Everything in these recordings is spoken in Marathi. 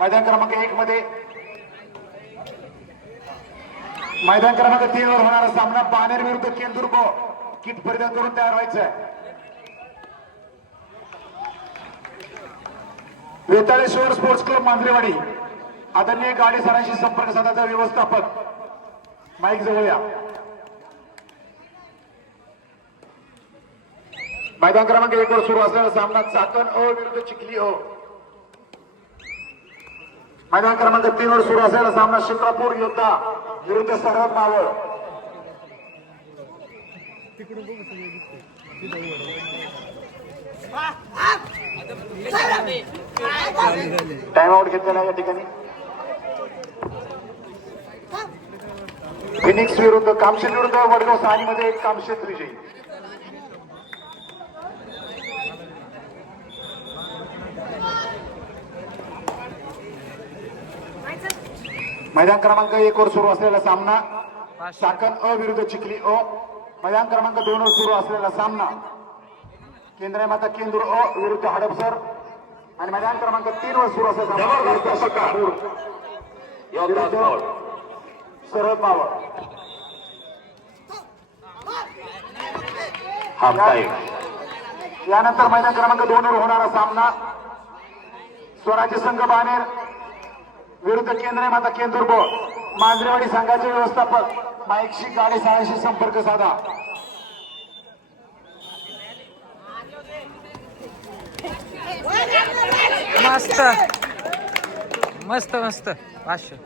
मैदान क्रमांक 1 मध्ये मैदान क्रमांक 3 वर होणारा सामना बानेर विरुद्ध केंदुर्ब. किट परिधान करून तयार व्हायचं आहे. वेताळेश्वर स्पोर्ट्स क्लब मांजरेवाडी आदरणीय गाडी सरांशी संपर्क साधायचा व्यवस्थापक माईक जवळ या. मैदान क्रमांक 1 वर सुरू असलेला सामना चाकण अ विरुद्ध चिखली अ. मैदान क्रमांक 3 वर सुरू असलेला सामना शिक्रापूर योद्धा विरुद्ध सरहद मावळ. टाइम आउट घेतलेला या ठिकाणी. फिनिक्स विरुद्ध कामशेत विरुद्ध वडगाव सहानीमध्ये एक कामशेत विजयी. मैदान क्रमांक 1 वर सुरू असलेला सामना चाकण अ विरुद्ध चिखली अ. मैदान क्रमांक 2 वर सुरू असलेला सामना केंद्रीय माता केंदूर अ विरुद्ध हडपसर. आणि मैदान क्रमांक 3 वर सुरू असलेला सरहद मावळ. यानंतर मैदान क्रमांक 2 वर होणारा सामना स्वराज्य संघ बानेर विरुद्ध केंद्रीय माता केंदूर ब. मांजरेवाडी संघाचे व्यवस्थापक माईकशी गाडी साळाशी संपर्क साधा. मस्त मस्त मस्त 500.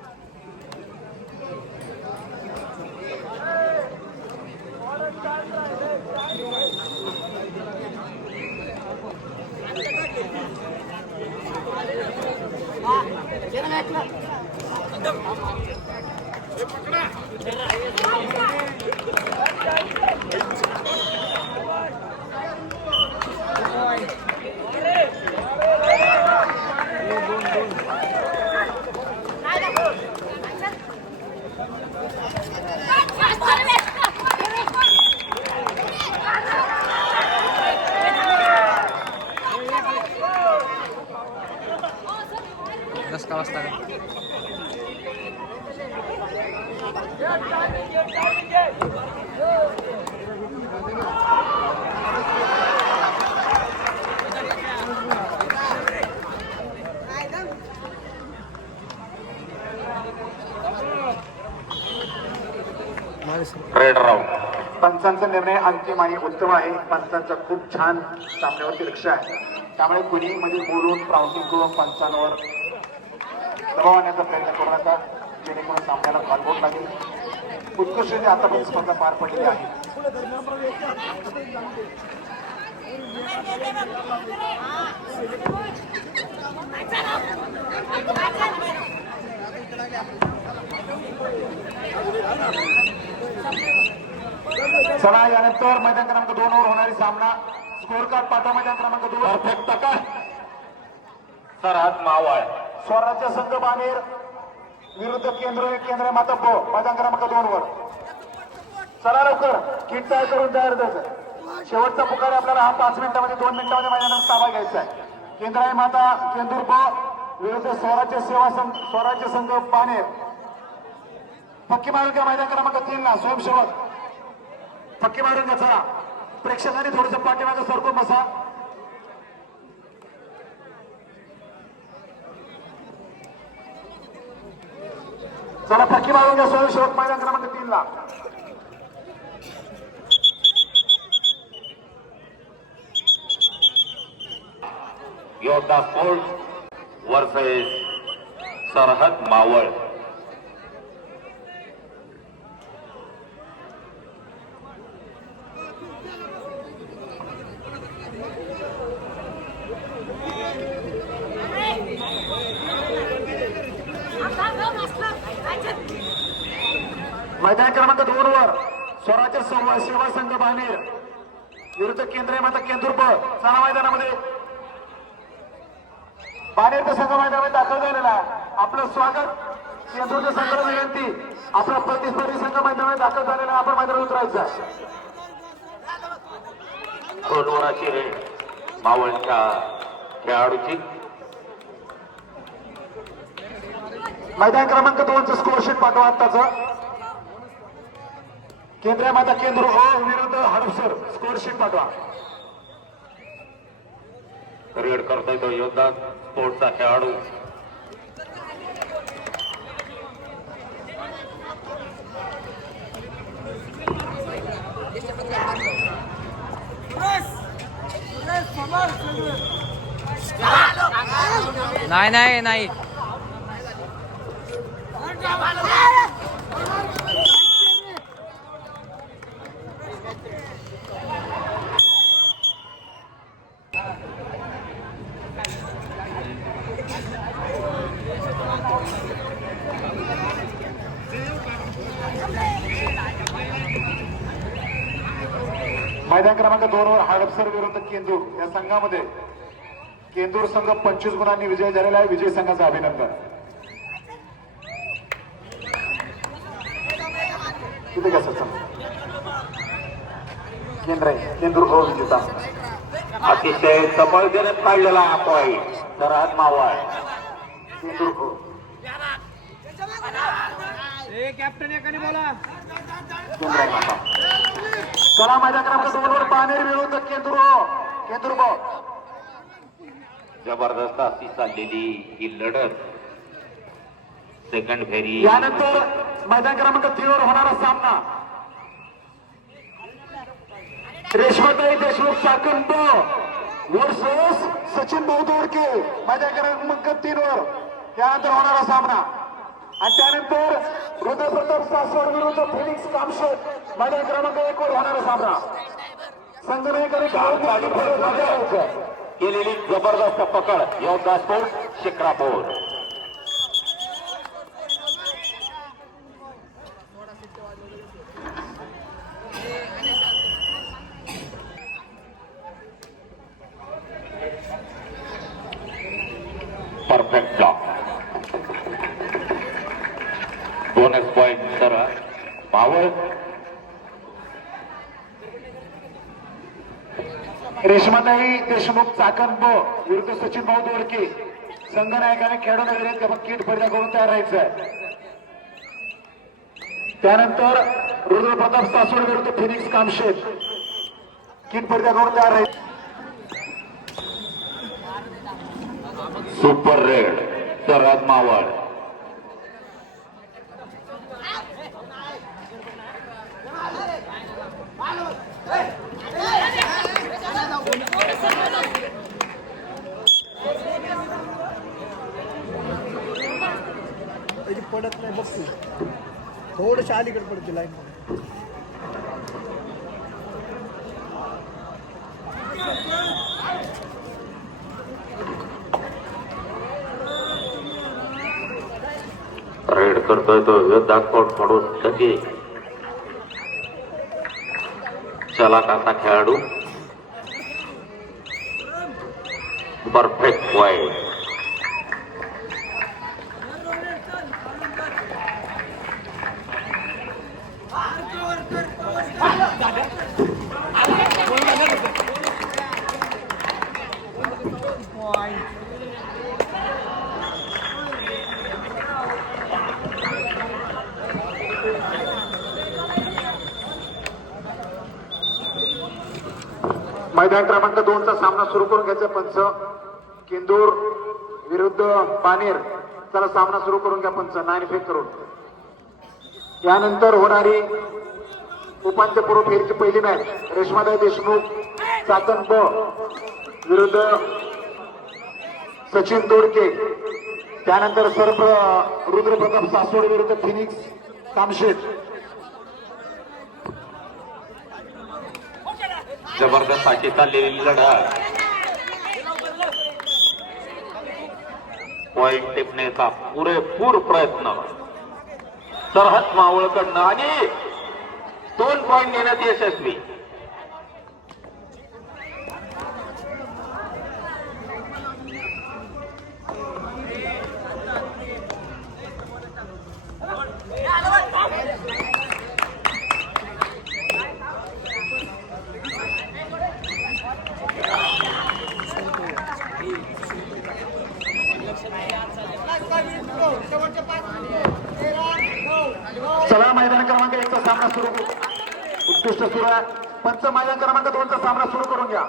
का वाजता रेड राऊंड. पंचांचा निर्णय अंतिम आणि उत्तम आहे. पंचांचा खूप छान सामन्यावरती लक्ष आहे. त्यामुळे कुणी मध्ये बोलून प्राउंटिंग करून पंचांवर दबाव आणण्याचा प्रयत्न करू नका, जेणेकरून सामन्याला कालबोट लागेल. उत्कृष्ट आतापर्यंत स्पर्धा पार पडलेली आहे. चला यानंतर मैदान क्रमांक 2 वर होणारी सामना स्कोर कार्ड पाठवा. मैदान क्रमांक 2 परफेक्ट काय सरहद मावळ. स्वराज्य संघ बानेर विरुद्ध केंद्रीय माता ब. मैदान क्रमांक 2 वर. चला लवकर किट तयार करून तयार द्यायचं. शेवटचा पुकार आपल्याला हा 5 मिनिटांमध्ये 2 मिनिटांमध्ये मैदानात ताबा घ्यायचा आहे. केंद्रीय माता केंदूर ब विरुद्ध स्वराज्य संघ बानेर. पक्की मारून घ्या मैदान क्रमांक 3 ला स्वयंसेवक पक्की मारून घ्या. चला प्रेक्षकांनी थोडंसं पाठीमागं सरकून बसा. चला पक्की मारून घ्या स्वयंसेवक मैदान क्रमांक 3 ला. योद्धा स्पोर्ट्स वर्सेस सरहद मावळ. मैदान क्रमांक 2 वर स्वराज्य सेवा संघ बानेर विरुद्ध केंद्रीय माता केंदूर ब. चला मैदानामध्ये बानेरचा संघ मैदानामध्ये दाखल झालेला आहे. आपलं स्वागत. केंद्राच्या संघाला विनंती. आपला प्रतिस्पर्धी संघ मैदानामध्ये दाखल झालेला आहे. आपण मैदानात उतरायचं आहे. खोटवराची रेड मावळच्या खेळाडूची. मैदान क्रमांक 2चं स्कोर शीट पाठवा आत्ताचं. केंद्रीय मैदान केंद्र विरुद्ध हडपसर स्कोर शीट पाठवा. रेड करतोय तो योद्धा स्पोर्टचा खेळाडू. नाही नाही नाही. मैदान क्रमांक 2 वर हडपसर विरुद्ध केंदूर या संघामध्ये केंदूर संघ 25 गुणांनी विजय झालेला आहे. विजय संघाचं अभिनंदन. किती कसं केंद्र आहे केंदूर हो विजेता. अतिशय चपळतेने काढलेला हा पॉईंट सरहद मावळ. केंदूर हो कॅप्टन एकाने बोला. केंद्र आहे माता. चला मैदान क्रमांक 2 वर पानेर विरुद्ध केंदूर हो केंदूर हो. जबरदस्त अशी चाललेली ही लढत. सेकंड फेरी. यानंतर मैदान क्रमांक 3 वर होणारा सामना रेश्माताई देशमुख चाकंद वर्सेस सचिन भाऊ दोडके. मैदान क्रमांक 3 वर यानंतर होणारा सामना. आणि त्यानंतर रुद्रप्रताप सासवड विरुद्ध फिनिक्स कामशेत मैदान क्रमांक 1 वर होणारा सामना. संघनायकाने केलेली जबरदस्त पकड Yoddha sport Shikrapur. Perfect block. Bonus point sir Maval. Reshmatai Deshmukh Chakand विरुद्ध सचिन भाऊ दोडके. संघनायकाने खेळून वगैरे तेव्हा किट परिधा करून तयार राहायचं आहे. त्यानंतर रुद्रप्रताप सासवड विरुद्ध फिनिक्स कामशेत किट परिधा करून तयार राहायचं. सुपर रेड सरहद मावळ. पडत नाही बघ तू. थोडीशी अलीकडे पडते लाईन. रेड करतोय तो योद्धा स्पोर्ट म्हणून टके. चलाकाचा खेळाडू. Perfect point. मैदान क्रमांक 2चा सामना सुरू करून घ्यायचा. पंच केंदूर विरुद्ध पानेर. चला सामना सुरू करून घ्या पंच. 9 फेक करून. यानंतर होणारी उपांत्यपूर्व फेरीची पहिली मॅच रेश्माताई देशमुख चाकंद विरुद्ध सचिन दोडके. त्यानंतर रुद्रप्रताप सासवड विरुद्ध फिनिक्स कामशेत. जबरदस्त अशी चाललेली लढत. पॉइंट टिपण्याचा पुरेपूर प्रयत्न सरहद मावळकडनं आणि 2 पॉइंट घेण्यात यशस्वी. चला मैदान क्रमांक 1 चा सामना सुरू उत्कृष्ट सुरू आहे. पंच मैदान क्रमांक 2 चा सामना सुरू करून घ्या.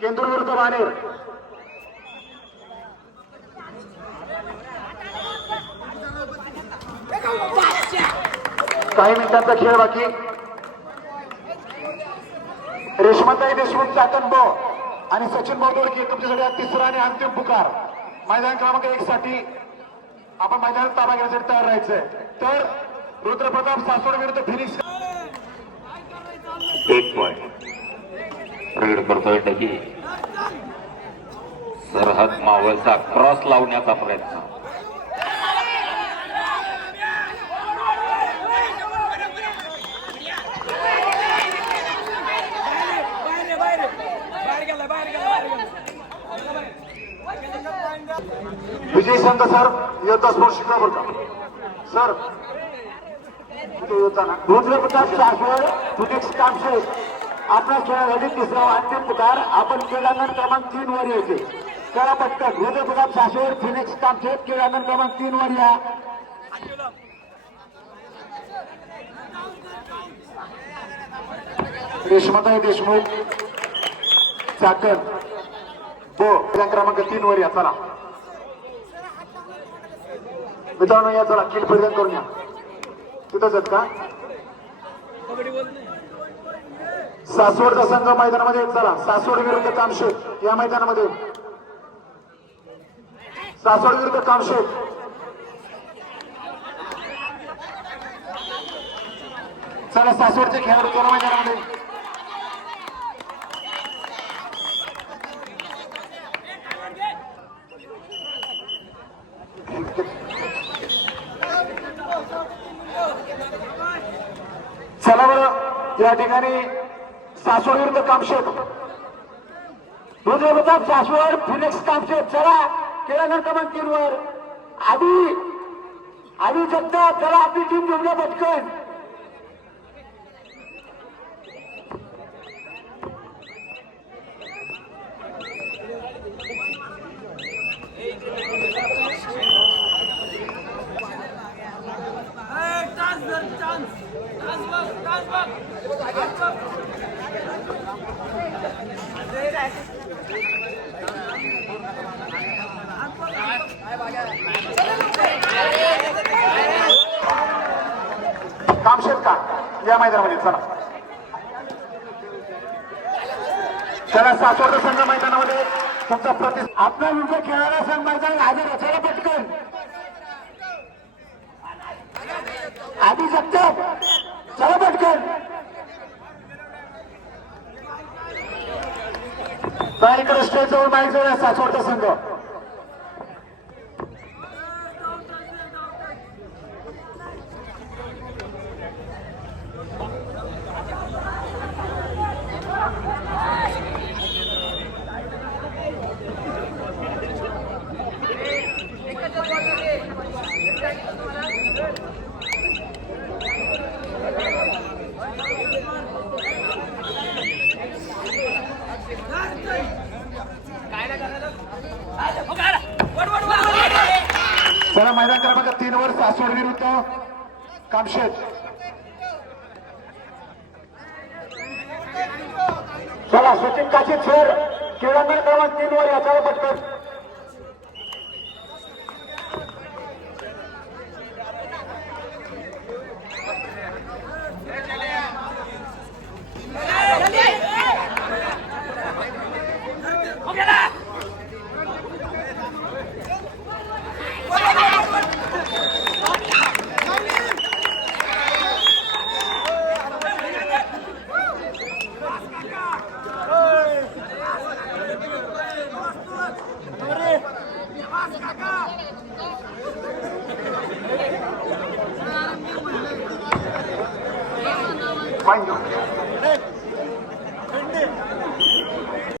केंदूर विरुद्ध बाणेर. काही मिनिटांचा खेळ बाकी. रेशमाताई देशमुख चाकण बो आणि सचिन बोरदोडके तुमच्यासाठी हा तिसरा आणि अंतिम पुकार. मैदान क्रमांक 1 साठी आपण मैदानात ताबा घेण्यासाठी तयार राहायचंय. तर रुद्रप्रताप सासवड विरुद्ध फिनिक्स. एक पॉइंट रीड करतोय त्याची सरहद मावळचा क्रॉस लावण्याचा प्रयत्न. विजय संघ सर इयत्ता स्पोर्ट्स शिकला बरं का सर. तिथे येताना रुद्रप्रताप सासवड फिनिक्स कामशेत आपल्या खेळासाठी तिसरा अंतिम पुकार. आपण क्रीडांगण क्रमांक 3 वर यायचे. करा पटकन. रुद्रप्रताप सासवड फिनिक्स कामशेत क्रीडांगण क्रमांक 3 वर या. रेशमाताई देशमुख चाकण हो क्रीडा क्रमांक 3 वर या. चला मित्रांनो या. चला किट परिधान करून या. तिथंच आहेत का सासवडचा संघ मैदानामध्ये. चला सासवड विरुद्ध कामशेत या मैदानामध्ये. सासवड विरुद्ध कामशेत. चला सासवडचे खेळाडू चला मैदानामध्ये. चला बरं या ठिकाणी सासवड विरुद्ध कामशेत. रुद्रप्रताप सासवड फिनिक्स कामशेत. चला क्रीडांगण क्रमांक 3 वर. आधी जगताप. चला आपली टीम घेऊन या पटकन. कामशेत का या मैदानामध्ये. चला चला सासवड संघ मैदानामध्ये तुमचा आपला विरुद्ध खेळणारा संघ मैदान हजर आहे. चला पटकन. आधी जगताप. चला पटकन. इकडे स्टेज जवळ माईक जवळ सासवडचा संघ. चला मैदान क्रमांक 3 वर सासवड विरुद्ध कामशेत. चला सचिन काशीद सर क्रीडांगण क्रमांक 3 वर या. चला पटकन. Fine.